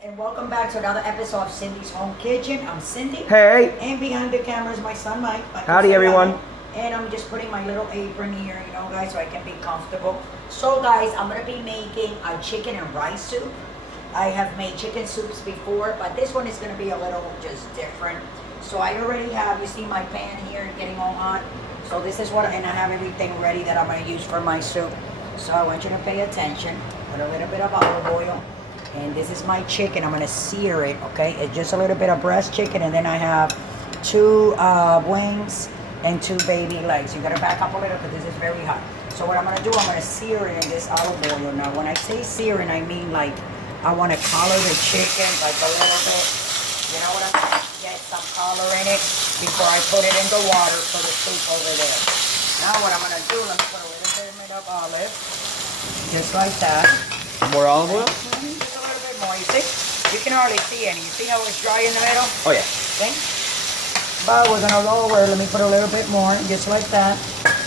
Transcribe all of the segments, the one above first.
And welcome back to another episode of Cindy's Home Kitchen. I'm Cindy. Hey. And behind the camera is my son Mike. Howdy everyone. And I'm just putting my little apron here, you know guys, so I can be comfortable. So guys, I'm going to be making a chicken and rice soup. I have made chicken soups before, but this one is going to be a little just different. So I already have, you see my pan here getting all hot. So this is what, and I have everything ready that I'm going to use for my soup. So I want you to pay attention. Put a little bit of olive oil. And this is my chicken. I'm going to sear it, okay? It's just a little bit of breast chicken, and then I have two wings and two baby legs. You got to back up a little because this is very hot. So what I'm going to do, I'm going to sear it in this olive oil. Now, when I say searing, I mean like I want to color the chicken like a little bit. You know what I'm saying? Get some color in it before I put it in the water for the soup over there. Now what I'm going to do, let me put a little bit of olive, just like that. More olive oil? More, you see? You can hardly see any. You see how it's dry in the middle? Oh yeah. See? But we're gonna lower, let me put a little bit more, just like that.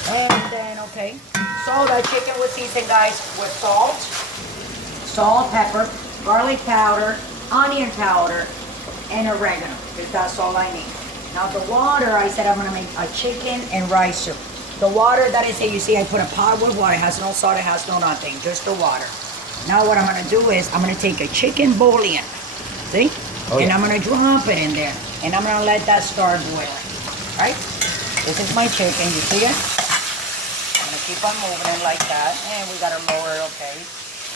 And then, okay. So that chicken was seasoned, guys, with salt, pepper, garlic powder, onion powder, and oregano. Because that's all I need. Now the water, I said I'm gonna make a chicken and rice soup. The water that is here, you see I put a pot with water. It has no salt, it has no nothing, just the water. Now what I'm going to do is I'm going to take a chicken bullion, see? Oh, yeah. And I'm going to drop it in there. And I'm going to let that start boiling, right? This is my chicken, you see it? I'm going to keep on moving it like that. And we got to lower it, okay?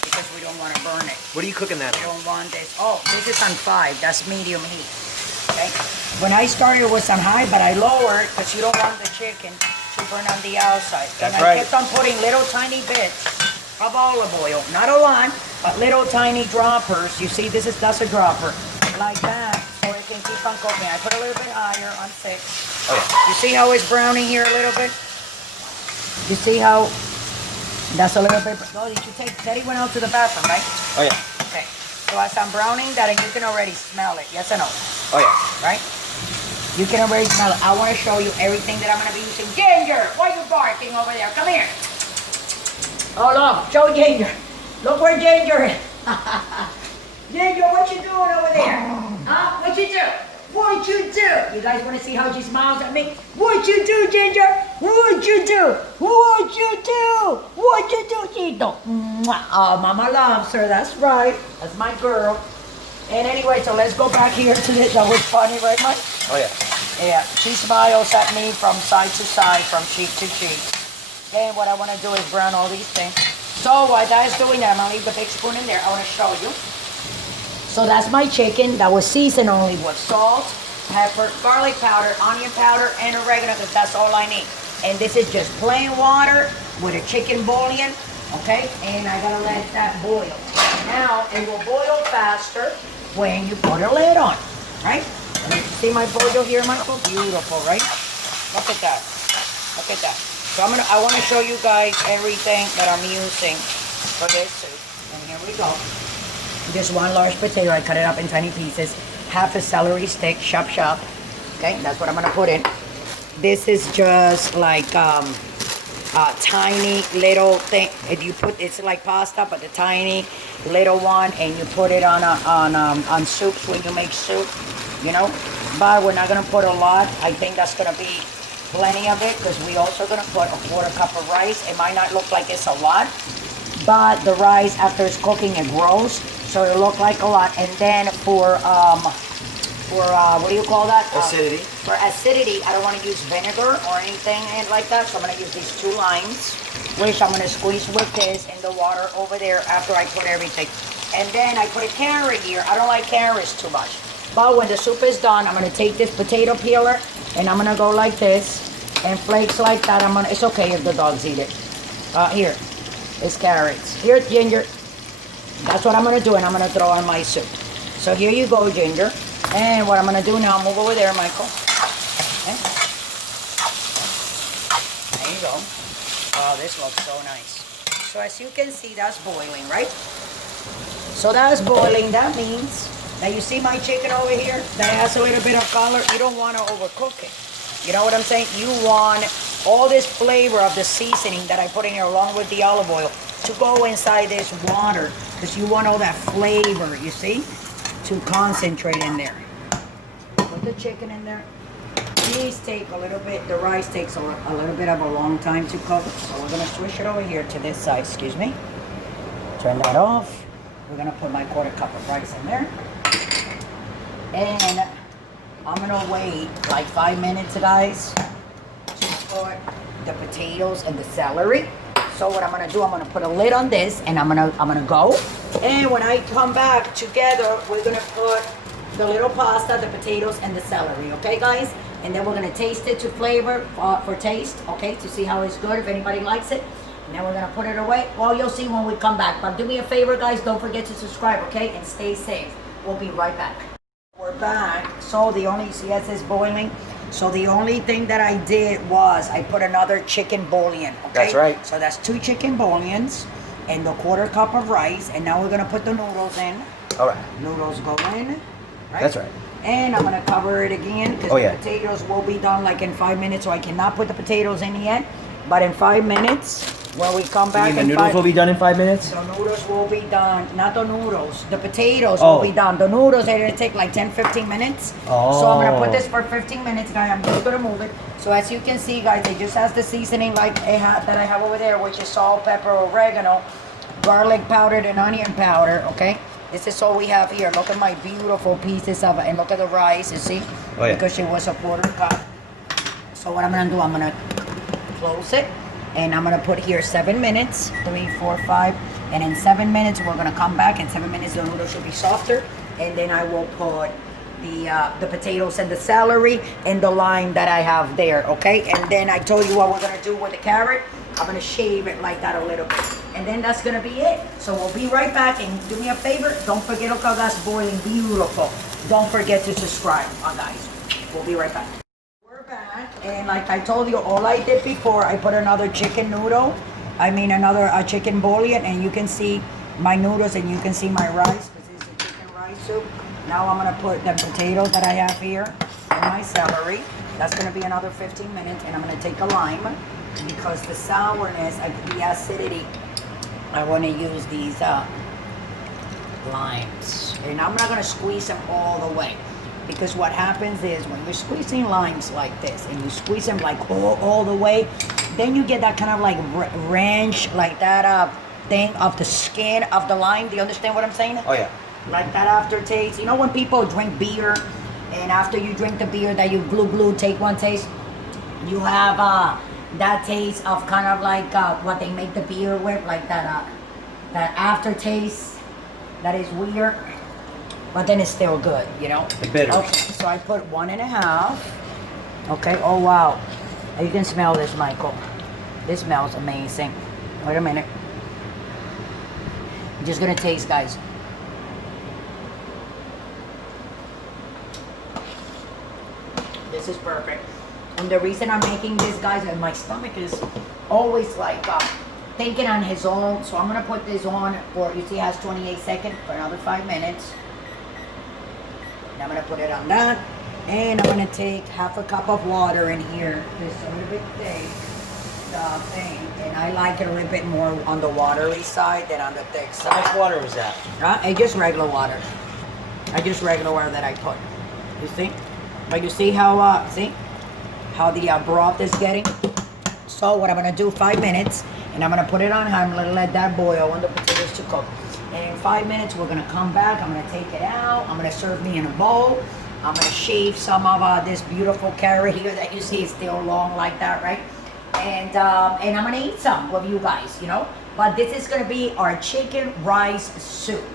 Because we don't want to burn it. What are you cooking that We on? don't want this. Oh, this is on 5. That's medium heat, okay? When I started it was on high, but I lowered because you don't want the chicken to burn on the outside. That's and right. I kept on putting little tiny bits of olive oil, not a lot, but little tiny droppers. You see, that's a dropper, like that, so it can keep on cooking. I put a little bit higher on 6. Oh yeah. You see how it's browning here a little bit? You see how that's a little bit? Oh, did you take? Teddy went out to the bathroom, right? Oh yeah. Okay. So as I'm browning that, and you can already smell it. Yes or no? Oh yeah. Right? You can already smell it. I want to show you everything that I'm going to be using. Ginger, why are you barking over there? Come here. Oh, look, show Ginger. Look where Ginger is. Ginger, what you doing over there? Huh? What you do? What you do? You guys want to see how she smiles at me? What you do, Ginger? What you do? What you do? What you do, Gito? Oh, Mama loves her. That's right. That's my girl. And anyway, so let's go back here to this. That was funny, right, Mike? Oh yeah. Yeah, she smiles at me from side to side, from cheek to cheek. And what I want to do is brown all these things. So while that is doing that, I'm going to leave the big spoon in there. I want to show you. So that's my chicken that was seasoned only with salt, pepper, garlic powder, onion powder, and oregano, because that's all I need. And this is just plain water with a chicken bouillon, okay? And I got to let that boil. Now, it will boil faster when you put a lid on, right? And you see my boil here, Michael? Beautiful, right? Look at that. Look at that. So I want to show you guys everything that I'm using for this soup. And here we go. Just one large potato. I cut it up in tiny pieces. Half a celery stick, chop. Okay, that's what I'm gonna put in. This is just like a tiny little thing. If you put, it's like pasta, but the tiny little one, and you put it on soups when you make soup, you know. But we're not gonna put a lot. I think that's gonna be plenty of it, because we also gonna put a 1/4 cup of rice. It might not look like it's a lot, but the rice after it's cooking it grows, so it'll look like a lot. And then for what do you call that? Acidity. For acidity, I don't want to use vinegar or anything like that, so I'm gonna use these 2 limes, which I'm gonna squeeze with this in the water over there after I put everything. And then I put a carrot here. I don't like carrots too much. But when the soup is done, I'm gonna take this potato peeler and I'm gonna go like this, and flakes like that. It's okay if the dogs eat it. Here, it's carrots. Here, Ginger. That's what I'm gonna do, and I'm gonna throw on my soup. So here you go, Ginger. And what I'm gonna do now, move over there, Michael. Okay. There you go. Oh, this looks so nice. So as you can see, that's boiling, right? So that's boiling. That means that you see my chicken over here, that has a little bit of color. You don't want to overcook it. You know what I'm saying? You want all this flavor of the seasoning that I put in here along with the olive oil to go inside this water, because you want all that flavor, you see? to concentrate in there. Put the chicken in there. These take a little bit, the rice takes a little bit of a long time to cook. So we're gonna switch it over here to this side, excuse me. Turn that off. We're gonna put my 1/4 cup of rice in there. And I'm gonna wait like 5 minutes, guys, to put the potatoes and the celery. So what I'm gonna do, I'm gonna put a lid on this and I'm gonna go. And when I come back together, we're gonna put the little pasta, the potatoes, and the celery, okay guys? And then we're gonna taste it to flavor, for taste, okay? To see how it's good, if anybody likes it. And then we're gonna put it away. Well, you'll see when we come back. But do me a favor, guys, don't forget to subscribe, okay? And stay safe. We'll be right back. We're back. So the only, see as it's boiling? So the only thing that I did was I put another chicken bullion, okay? That's right. So that's 2 chicken bullions and the 1/4 cup of rice. And now we're gonna put the noodles in. All right. Noodles go in, right? That's right. And I'm gonna cover it again because the potatoes will be done like in 5 minutes, so I cannot put the potatoes in yet. But in 5 minutes, when we come back, the noodles will be done in 5 minutes? The noodles will be done, not the noodles. The potatoes will be done. The noodles are gonna take like 10-15 minutes. Oh. So I'm gonna put this for 15 minutes, guys. I'm just gonna move it. So as you can see, guys, it just has the seasoning like that I have over there, which is salt, pepper, oregano, garlic powdered, and onion powder. Okay. This is all we have here. Look at my beautiful pieces of it, and look at the rice. You see? Oh, yeah. Because it was a 1/4 cup. So what I'm gonna do, I'm gonna close it. And I'm gonna put here 7 minutes, 3, 4, 5. And in 7 minutes, we're gonna come back. In 7 minutes, the noodles should be softer. And then I will put the potatoes and the celery and the lime that I have there, okay? And then I told you what we're gonna do with the carrot. I'm gonna shave it like that a little bit. And then that's gonna be it. So we'll be right back. And do me a favor, don't forget, look how that's boiling beautiful. Don't forget to subscribe, guys. We'll be right back. Back, and like I told you, all I did before, I put another chicken noodle, another chicken bouillon, and you can see my noodles and you can see my rice, because this is a chicken rice soup. Now I'm gonna put the potatoes that I have here and my celery. That's gonna be another 15 minutes, and I'm gonna take a lime because the sourness, the acidity, I wanna use these limes, and I'm not gonna squeeze them all the way. Because what happens is when you're squeezing limes like this and you squeeze them like all the way, then you get that kind of like ranch, like that thing of the skin of the lime. Do you understand what I'm saying? Oh yeah. Like that aftertaste. You know when people drink beer and after you drink the beer that you glue, take one taste, you have that taste of kind of like what they make the beer with, like that aftertaste that is weird. But then it's still good, you know? The bitters. Okay, so I put 1.5. Okay, oh wow. You can smell this, Michael. This smells amazing. Wait a minute. I'm just gonna taste, guys. This is perfect. And the reason I'm making this, guys, and my stomach is always like thinking on his own. So I'm gonna put this on for, you see it has 28 seconds, for another 5 minutes. And I'm gonna put it on that, and I'm gonna take 1/2 cup of water in here. This a little bit thick thing, and I like it a little bit more on the watery side than on the thick side. How much water was that? It's just regular water. I just regular water that I put. You see? But you see how the broth is getting? So what I'm gonna do, 5 minutes, and I'm gonna put it on high. I'm gonna let that boil. I want the potatoes to cook. And in 5 minutes, we're gonna come back. I'm gonna take it out. I'm gonna serve me in a bowl. I'm gonna shave some of this beautiful carrot here that you see is still long like that, right? And I'm gonna eat some with you guys, you know? But this is gonna be our chicken rice soup.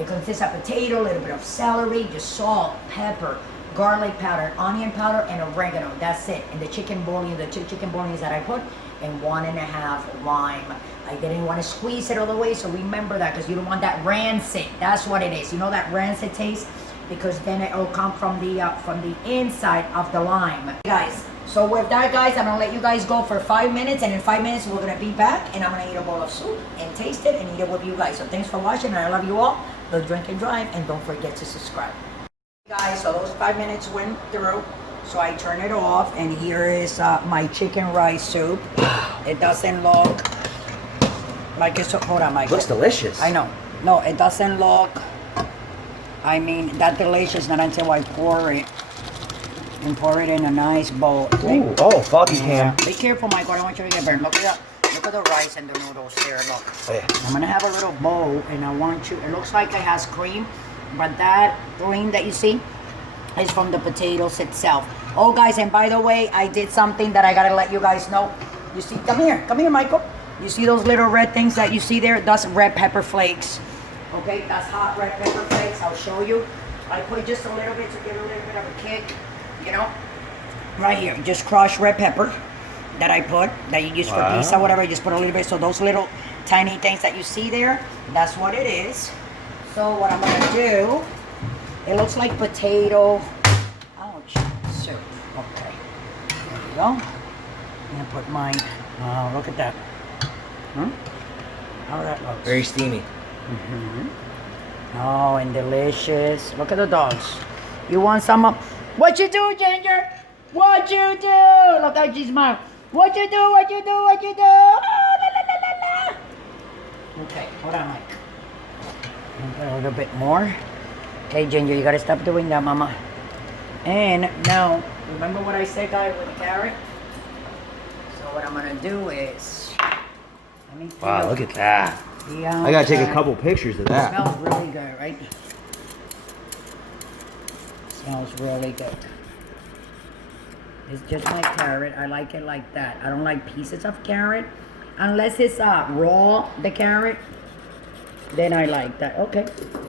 It consists of potato, a little bit of celery, just salt, pepper, garlic powder, onion powder, and oregano. That's it. And the chicken bouillon, the 2 chicken bouillons that I put, and 1.5 lime. I didn't want to squeeze it all the way, so remember that, because you don't want that rancid. That's what it is. You know that rancid taste? Because then it will come from the inside of the lime. Guys, so with that, guys, I'm going to let you guys go for 5 minutes, and in 5 minutes, we're going to be back, and I'm going to eat a bowl of soup and taste it and eat it with you guys. So thanks for watching, and I love you all. Don't drink and drive, and don't forget to subscribe. Guys, so those 5 minutes went through. So I turn it off, and here is my chicken rice soup. It doesn't look like it's, hold on, Michael. Looks delicious. I know. No, it doesn't look I mean, that delicious, not until I pour it. And pour it in a nice bowl. Okay? Ooh, oh, fuck you can. Be careful, Michael. I don't want you to get burned. Look at the rice and the noodles there. Look. Oh, yeah. I'm gonna have a little bowl, and I want you. It looks like it has cream, but that cream that you see is from the potatoes itself. Oh, guys, and by the way, I did something that I gotta let you guys know. You see, come here, Michael. You see those little red things that you see there? That's red pepper flakes. Okay, that's hot red pepper flakes. I'll show you. I put just a little bit to give a little bit of a kick. You know, right here, just crushed red pepper that I put, that you use for pizza, whatever. You just put a little bit. So those little tiny things that you see there, that's what it is. So what I'm gonna do, it looks like potato, ouch, soup. Okay, there you go. I'm gonna put mine. Oh, look at that. How that looks. Very steamy. Oh, and delicious. Look at the dogs. You want some of... What you do, Ginger? What you do? Look how she smiles. What you do? What you do? What you do? Oh, la, la, la, la, la. Okay, hold on, Mike. A little bit more. Okay, Ginger, you gotta stop doing that, Mama. And now, remember what I said, guys, with the carrot? So what I'm gonna do is... Let me Wow, look at that. Yeah. I gotta take a couple pictures of It that. smells really good, right? Smells really good. It's just my carrot. I like it like that. I don't like pieces of carrot. Unless it's raw, the carrot, then I like that. Okay.